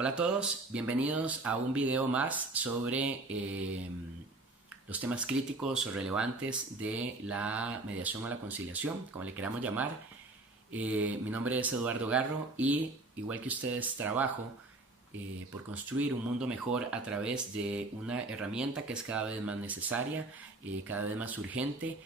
Hola a todos, bienvenidos a un video más sobre los temas críticos o relevantes de la mediación o la conciliación, como le queramos llamar. Mi nombre es Eduardo Garro y, igual que ustedes, trabajo por construir un mundo mejor a través de una herramienta que es cada vez más necesaria, cada vez más urgente,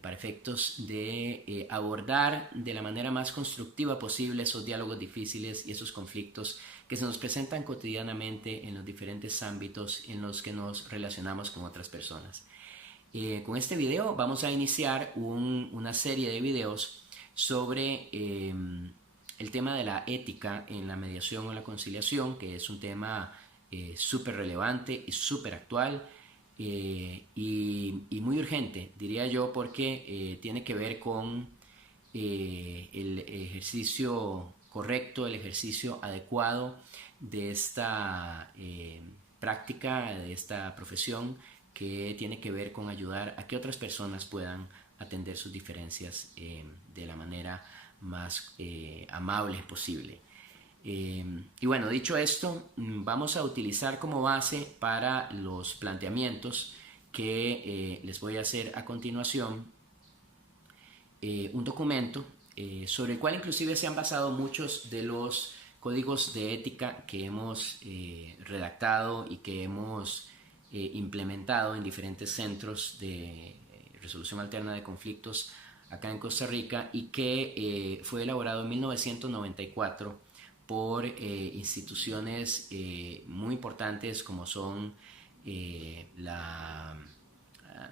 para efectos de abordar de la manera más constructiva posible esos diálogos difíciles y esos conflictos que se nos presentan cotidianamente en los diferentes ámbitos en los que nos relacionamos con otras personas. Con este video vamos a iniciar una serie de videos sobre el tema de la ética en la mediación o la conciliación, que es un tema súper relevante y súper actual. Y muy urgente, diría yo, porque tiene que ver con el ejercicio correcto, el ejercicio adecuado de esta práctica, de esta profesión, que tiene que ver con ayudar a que otras personas puedan atender sus diferencias de la manera más amable posible. Y bueno, dicho esto, vamos a utilizar como base para los planteamientos que les voy a hacer a continuación un documento sobre el cual inclusive se han basado muchos de los códigos de ética que hemos redactado y que hemos implementado en diferentes centros de resolución alterna de conflictos acá en Costa Rica, y que fue elaborado en 1994 por instituciones muy importantes como son la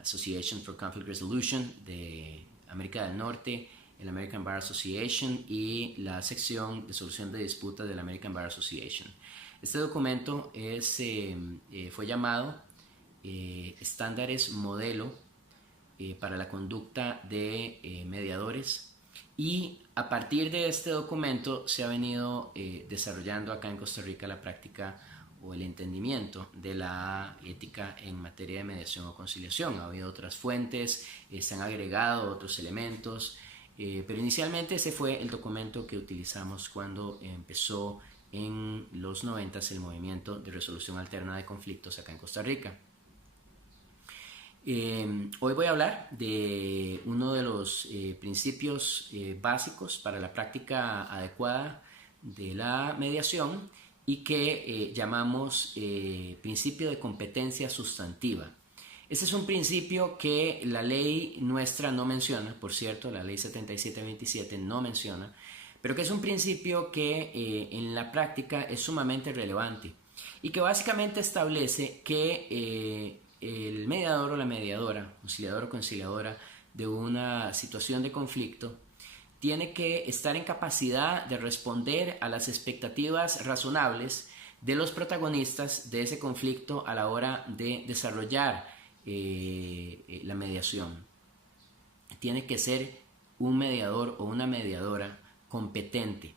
Association for Conflict Resolution de América del Norte, el American Bar Association y la sección de solución de disputas de la American Bar Association. Este documento fue llamado Estándares Modelo para la conducta de mediadores, y a partir de este documento se ha venido desarrollando acá en Costa Rica la práctica o el entendimiento de la ética en materia de mediación o conciliación. Ha habido otras fuentes, se han agregado otros elementos, pero inicialmente ese fue el documento que utilizamos cuando empezó en los 90 el movimiento de resolución alterna de conflictos acá en Costa Rica. Hoy voy a hablar de uno de los principios básicos para la práctica adecuada de la mediación, y que llamamos principio de competencia sustantiva. Este es un principio que la ley nuestra no menciona, por cierto, la ley 7727 no menciona, pero que es un principio que en la práctica es sumamente relevante y que básicamente establece que el mediador o la mediadora, conciliador o conciliadora de una situación de conflicto, tiene que estar en capacidad de responder a las expectativas razonables de los protagonistas de ese conflicto a la hora de desarrollar la mediación. Tiene que ser un mediador o una mediadora competente.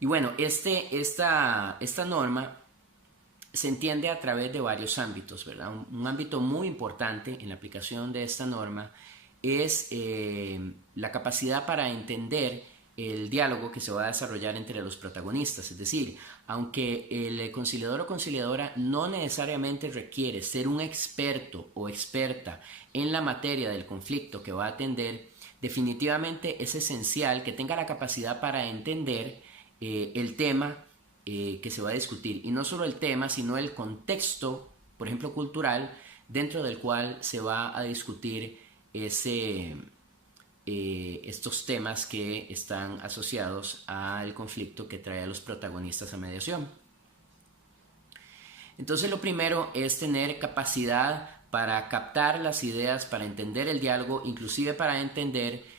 Y bueno, esta norma se entiende a través de varios ámbitos, ¿verdad? Un ámbito muy importante en la aplicación de esta norma es la capacidad para entender el diálogo que se va a desarrollar entre los protagonistas. Es decir, aunque el conciliador o conciliadora no necesariamente requiere ser un experto o experta en la materia del conflicto que va a atender, definitivamente es esencial que tenga la capacidad para entender el tema que se va a discutir, y no solo el tema, sino el contexto, por ejemplo, cultural, dentro del cual se va a discutir estos temas que están asociados al conflicto que trae a los protagonistas a mediación. Entonces, lo primero es tener capacidad para captar las ideas, para entender el diálogo, inclusive para entender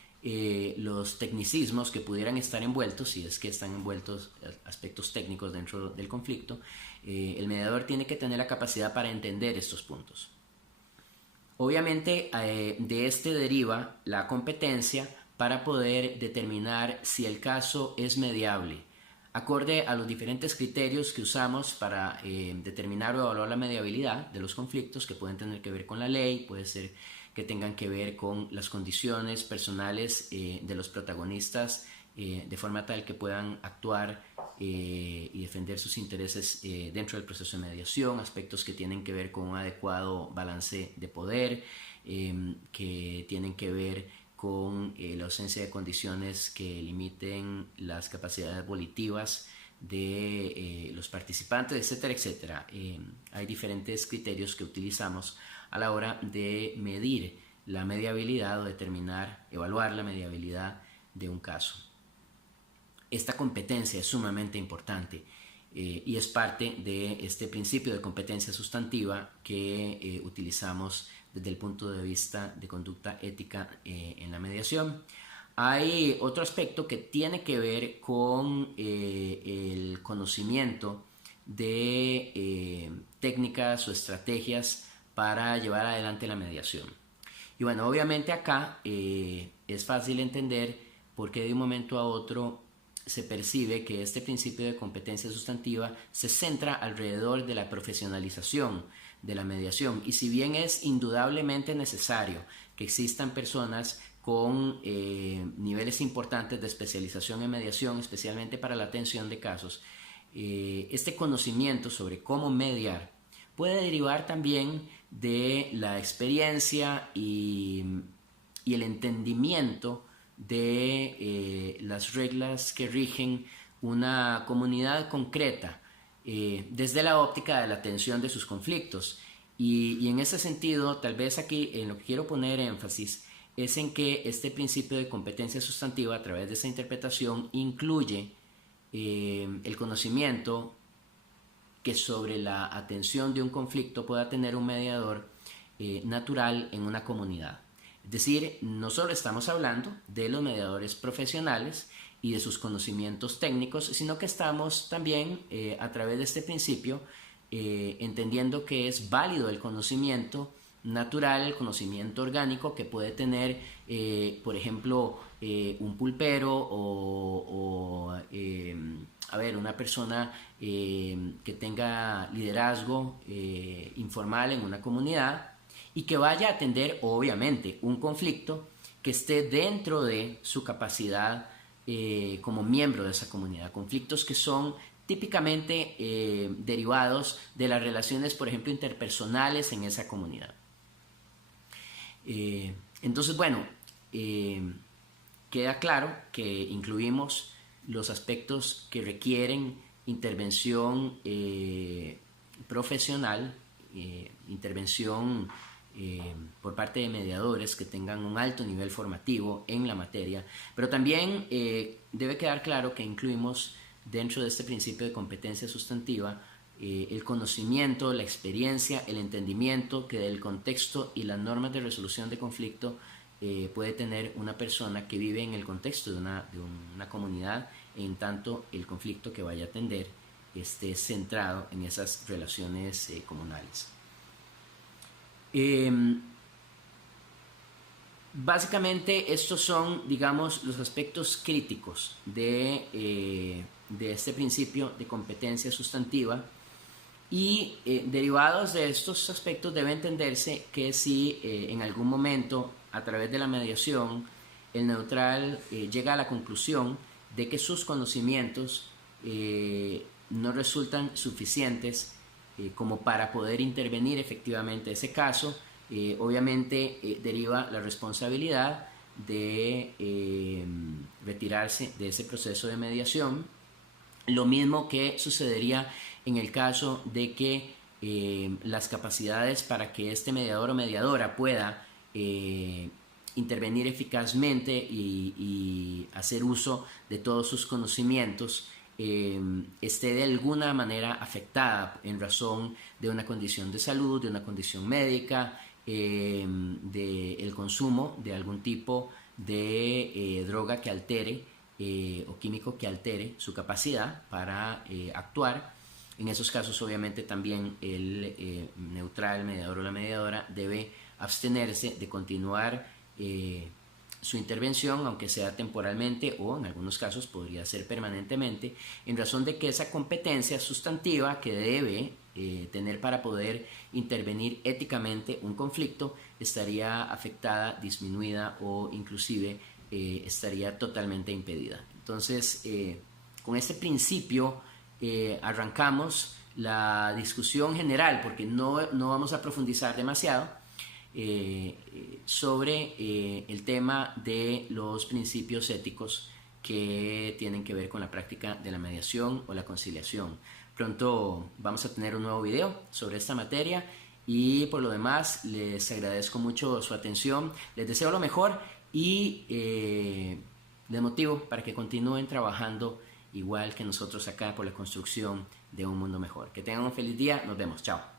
los tecnicismos que pudieran estar envueltos, si es que están envueltos aspectos técnicos dentro del conflicto. El mediador tiene que tener la capacidad para entender estos puntos. Obviamente de este deriva la competencia para poder determinar si el caso es mediable, acorde a los diferentes criterios que usamos para determinar o evaluar la mediabilidad de los conflictos, que pueden tener que ver con la ley, puede ser que tengan que ver con las condiciones personales de los protagonistas, de forma tal que puedan actuar y defender sus intereses dentro del proceso de mediación, aspectos que tienen que ver con un adecuado balance de poder, que tienen que ver con la ausencia de condiciones que limiten las capacidades volitivas de los participantes, etcétera, etcétera. Hay diferentes criterios que utilizamos a la hora de medir la mediabilidad o evaluar la mediabilidad de un caso. Esta competencia es sumamente importante y es parte de este principio de competencia sustantiva que utilizamos desde el punto de vista de conducta ética en la mediación. Hay otro aspecto que tiene que ver con el conocimiento de técnicas o estrategias para llevar adelante la mediación. Y bueno, obviamente acá es fácil entender por qué de un momento a otro se percibe que este principio de competencia sustantiva se centra alrededor de la profesionalización de la mediación. Y si bien es indudablemente necesario que existan personas con niveles importantes de especialización en mediación, especialmente para la atención de casos, este conocimiento sobre cómo mediar puede derivar también de la experiencia y el entendimiento de las reglas que rigen una comunidad concreta desde la óptica de la atención de sus conflictos. Y en ese sentido, tal vez aquí en lo que quiero poner énfasis es en que este principio de competencia sustantiva, a través de esta interpretación, incluye el conocimiento que sobre la atención de un conflicto pueda tener un mediador natural en una comunidad. Es decir, no solo estamos hablando de los mediadores profesionales y de sus conocimientos técnicos, sino que estamos también, a través de este principio, entendiendo que es válido el conocimiento natural, el conocimiento orgánico que puede tener, por ejemplo, un pulpero o una persona que tenga liderazgo informal en una comunidad y que vaya a atender, obviamente, un conflicto que esté dentro de su capacidad como miembro de esa comunidad. Conflictos que son típicamente derivados de las relaciones, por ejemplo, interpersonales en esa comunidad. Entonces, bueno, queda claro que incluimos los aspectos que requieren intervención profesional, intervención por parte de mediadores que tengan un alto nivel formativo en la materia, pero también debe quedar claro que incluimos dentro de este principio de competencia sustantiva el conocimiento, la experiencia, el entendimiento que del contexto y las normas de resolución de conflicto puede tener una persona que vive en el contexto de una comunidad, en tanto el conflicto que vaya a atender esté centrado en esas relaciones comunales. Básicamente estos son, digamos, los aspectos críticos de este principio de competencia sustantiva, y derivados de estos aspectos debe entenderse que si en algún momento a través de la mediación el neutral llega a la conclusión de que sus conocimientos no resultan suficientes como para poder intervenir efectivamente ese caso, obviamente deriva la responsabilidad de retirarse de ese proceso de mediación. Lo mismo que sucedería en el caso de que las capacidades para que este mediador o mediadora pueda intervenir eficazmente y hacer uso de todos sus conocimientos esté de alguna manera afectada en razón de una condición de salud, de una condición médica, del consumo de algún tipo de droga que altere o químico que altere su capacidad para actuar. En esos casos, obviamente, también el neutral, el mediador o la mediadora debe abstenerse de continuar su intervención, aunque sea temporalmente o en algunos casos podría ser permanentemente, en razón de que esa competencia sustantiva que debe tener para poder intervenir éticamente un conflicto estaría afectada, disminuida o inclusive estaría totalmente impedida. Entonces, con este principio arrancamos la discusión general, porque no vamos a profundizar demasiado sobre el tema de los principios éticos que tienen que ver con la práctica de la mediación o la conciliación. Pronto vamos a tener un nuevo video sobre esta materia y por lo demás les agradezco mucho su atención, les deseo lo mejor y les motivo para que continúen trabajando igual que nosotros acá por la construcción de un mundo mejor. Que tengan un feliz día, nos vemos, chao.